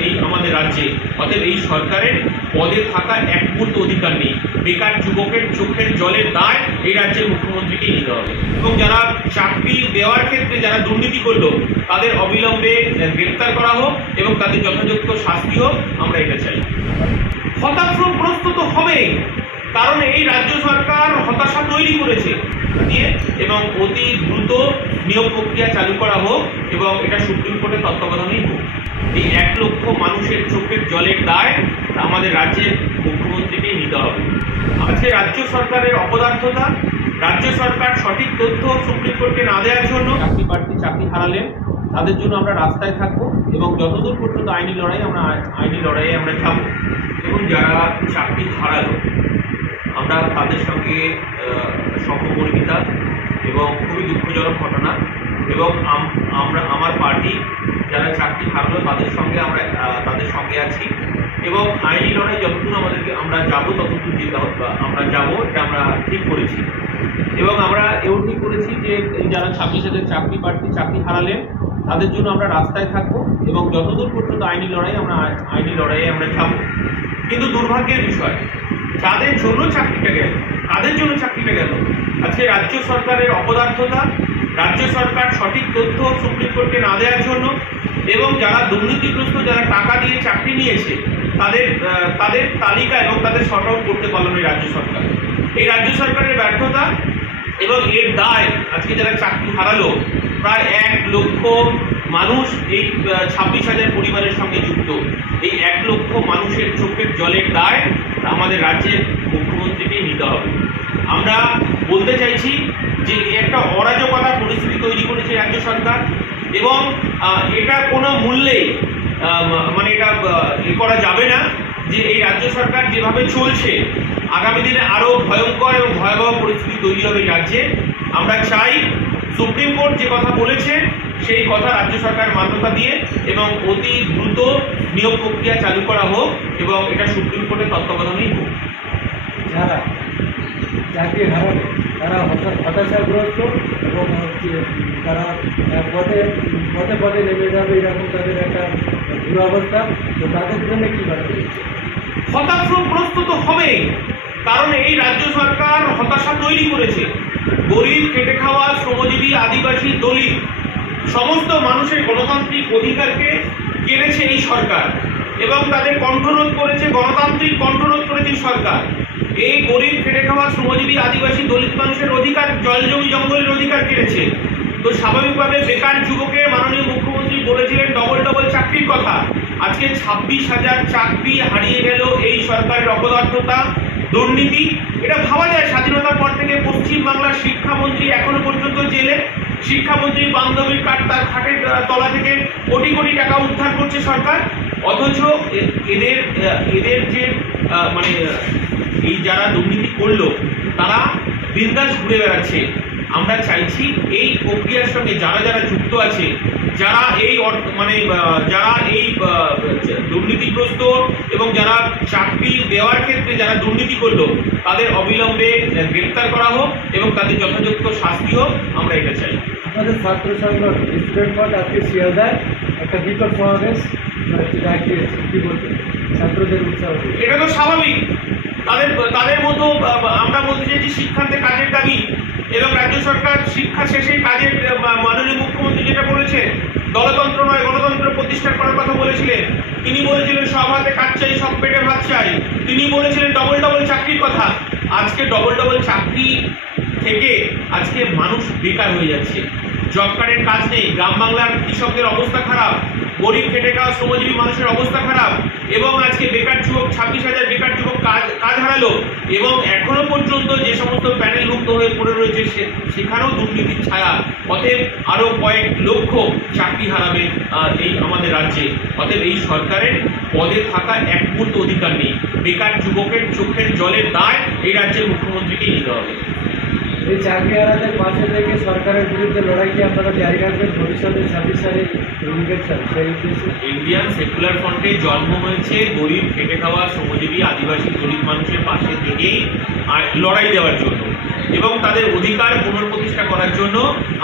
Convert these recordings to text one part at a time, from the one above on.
এই আমাদের রাজ্যে। অতএব এই সরকারের পদে থাকা এক মুহূর্ত অধিকার নেই। বেকার যুবকের চোখের জলের দায় এই রাজ্যের মুখ্যমন্ত্রীকে নিতে হবে। এবং যারা চাকরি দেওয়ার ক্ষেত্রে যারা দুর্নীতি করল, তাদের অবিলম্বে গ্রেপ্তার করা হোক এবং তাদের যথাযথ শাস্তি হোক, আমরা এটা চাই। হতাশ্রম তো হবেই। কারণ এই রাজ্য সরকার হতাশা তৈরি করেছে দিয়ে এবং অতি দ্রুত নিয়োগ প্রক্রিয়া চালু করা হোক এবং এটা সুপ্রিম কোর্টের তত্ত্বাবধানেই হোক। এই এক লক্ষ মানুষের চোখের জলের দায় আমাদের রাজ্যের মুখ্যমন্ত্রীকেই নিতে হবে। আজকে রাজ্য সরকারের অপদার্থতা, রাজ্য সরকার সঠিক তথ্য সুপ্রিম কোর্টকে না দেওয়ার জন্য চাকরি প্রার্থী চাকরি হারালেন, তাদের জন্য আমরা রাস্তায় থাকব এবং যতদূর পর্যন্ত আইনি লড়াই আমরা আইনি লড়াইয়ে আমরা যাব এবং যারা চাকরি হারালো আমরা আহ, সহমর্মিতা এবং খুবই দুঃখজনক ঘটনা এবং আমরা আমার পার্টি যারা চাকরি হারলো তাদের সঙ্গে আমরা তাদের সঙ্গে আছি এবং আইনি লড়াই যতদূর আমাদেরকে আমরা যাব ততদূর যেতে হবে আমরা যাব এটা আমরা ঠিক করেছি। এবং আমরা এও ঠিক করেছি যে যারা ছাব্বিশ হাজার চাকরি প্রার্থী চাকরি হারালেন তাদের জন্য আমরা রাস্তায় থাকব এবং যতদূর পর্যন্ত আইনি লড়াই আমরা আইনি লড়াইয়ে আমরা যাব। কিন্তু দুর্ভাগ্যের বিষয় যাদের জন্য চাকরিটা গেল তাদের জন্য চাকরি চাকরিটা গেল। আজকে রাজ্য সরকারের অপদার্থতা, রাজ্য সরকার সঠিক তথ্য সুপ্রিম কোর্টকে না দেওয়ার জন্য এবং যারা দুর্নীতিগ্রস্ত, যারা টাকা দিয়ে চাকরি নিয়েছে, তাদের তাদের তালিকা এবং তাদের শর্ট আউট করতে পারল এই রাজ্য সরকার। এই রাজ্য সরকারের ব্যর্থতা এবং এর দায় আজকে যারা চাকরি হারালো, প্রায় এক লক্ষ মানুষ এই ছাব্বিশ হাজার পরিবারের সঙ্গে যুক্ত। এই এক লক্ষ মানুষের চোখের জলের দায় আমাদের রাজ্যের মুখ্যমন্ত্রীকে নিতে হবে। আমরা বলতে চাইছি যে একটা অরাজকতা পরিস্থিতি তৈরি করেছে রাজ্য সরকার এবং এটা কোনো মূল্যে মানে এটা করা যাবে না যে এই রাজ্য সরকার যেভাবে চলছে, আগামী দিনে আরও ভয়ঙ্কর এবং ভয়াবহ পরিস্থিতি তৈরি হবে রাজ্যে। আমরা চাই সুপ্রিম কোর্ট যে কথা বলেছে সেই কথা রাজ্য সরকার মান্যতা দিয়ে এবং অতি দ্রুত নিয়োগ প্রক্রিয়া চালু করা হোক এবং এটা সুপ্রিম কোর্টের তত্ত্বাবধানেই হোক। যারা চাকরি হারাবে তারা হতা- হতাশাগ্রস্ত এবং হচ্ছে তারা পথে পথে পথে নেমে যাবে এরকম তাদের একটা দুরবস্থা তো তাদের জন্য কী দিচ্ছে হতাশগ্রস্ত তো হবেই কারণ এই রাজ্য সরকার হতাশা তৈরি করেছে। গরিব খেটে খাওয়া শ্রমজীবী আদিবাসী দলিত সমস্ত মানুষের গণতান্ত্রিক অধিকারকে কেড়েছে এই সরকার এবং তাদের কণ্ঠরোধ করেছে গণতান্ত্রিক কণ্ঠরোধ করেছে সরকার। এই গরিব খেটে খাওয়া, শ্রমজীবী, আদিবাসী, দলিত মানুষের অধিকার জল জমি জঙ্গলের অধিকার কেড়েছে। তো স্বাভাবিকভাবে বেকার যুবকের মাননীয় মুখ্যমন্ত্রী বলেছিলেন ডবল ডবল চাকরির কথা। আজকে ছাব্বিশ হাজার চাকরি হারিয়ে গেল এই সরকারের অপদার্থতা, দুর্নীতি। এটা ভাবা যায়, স্বাধীনতার পর থেকে পশ্চিমবাংলার শিক্ষামন্ত্রী এখনও পর্যন্ত জেলে। শিক্ষামন্ত্রী বান্ধবীর কাঠ তার খাটের তলা থেকে কোটি কোটি টাকা উদ্ধার করছে সরকার। অথচ এদের এদের যে মানে এই যারা দুর্নীতি করল, তারা বিন্দাস ঘুরে বেড়াচ্ছে। আমরা চাইছি এই প্রক্রিয়ার সঙ্গে যারা যারা যুক্ত আছে যারা এই অর্থ- মানে যারা এই দুর্নীতিগ্রস্ত এবং যারা চাকরি দেওয়ার ক্ষেত্রে যারা দুর্নীতি করল তাদের অবিলম্বে গ্রেপ্তার করা হোক এবং তাদের যথাযথ শাস্তি হোক আমরা এটা চাই। আমাদের ছাত্র সংগঠন স্টুডেন্ট ফ্রন্ট আজকে শিয়ালদায় একটা বিকট সমাবেশ কী ছাত্রদের উৎসাহ এটা তো স্বাভাবিক। তাদের তাদের মতো আমরা বলতে চাইছি শিক্ষার্থে কাজের দাবি এবং রাজ্য সরকার শিক্ষা শেষে কাজের মাননীয় মুখ্যমন্ত্রী যেটা বলেছেন, দলতন্ত্র নয়, গণতন্ত্র প্রতিষ্ঠা করার কথা বলেছিলেন। তিনি বলেছিলেন, সব হাতে কাজ চাই, সব পেটে ভাত চাই। তিনি বলেছিলেন ডবল ডবল চাকরির কথা। আজকে ডবল ডবল চাকরি থেকে আজকে মানুষ বেকার হয়ে যাচ্ছে। জব কার্ডের কাজ নেই। গ্রাম বাংলার কৃষকদের অবস্থা খারাপ। গরিব খেটে খাওয়া শ্রমজীবী মানুষের অবস্থা খারাপ এবং আজকে বেকার যুবক ছাব্বিশ হাজার বেকার যুবক কাজ কাজ হারালো এবং এখনও পর্যন্ত যে সমস্ত প্যানেল মুক্ত হয়ে পড়ে রয়েছে সেখানেও দুর্নীতির ছায়া। অতএব আরও কয়েক লক্ষ চাকরি হারাবে এই আমাদের রাজ্যে। অতএব এই সরকারের পদে থাকা এক মুহূর্ত অধিকার নেই। বেকার যুবকের চোখের জলের দায় এই রাজ্যের মুখ্যমন্ত্রীকেই নিতে হবে। এই চাকরি চাকরিহারাদের পাশে থেকে সরকারের বিরুদ্ধে লড়াই কি আপনারা জারি রাখবেন? ভবিষ্যতে ছাব্বিশ সালে ইন্ডিয়ান সেকুলার ফ্রন্টে জন্ম হয়েছে গরিব, খেটে খাওয়া, শ্রমজীবী, আদিবাসী, গরিব মানুষের পাশে থেকেই লড়াই দেওয়ার জন্য। এবং তাদের অধিকার পুনঃপ্রতিষ্ঠা করার জন্য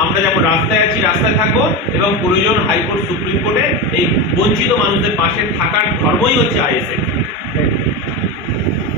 আমরা যেমন রাস্তায় আছি, রাস্তায় থাকব, এবং প্রয়োজন হাইকোর্ট, সুপ্রিম কোর্টে এই বঞ্চিত মানুষদের পাশে থাকার ধর্মই হচ্ছে আইএসএফ।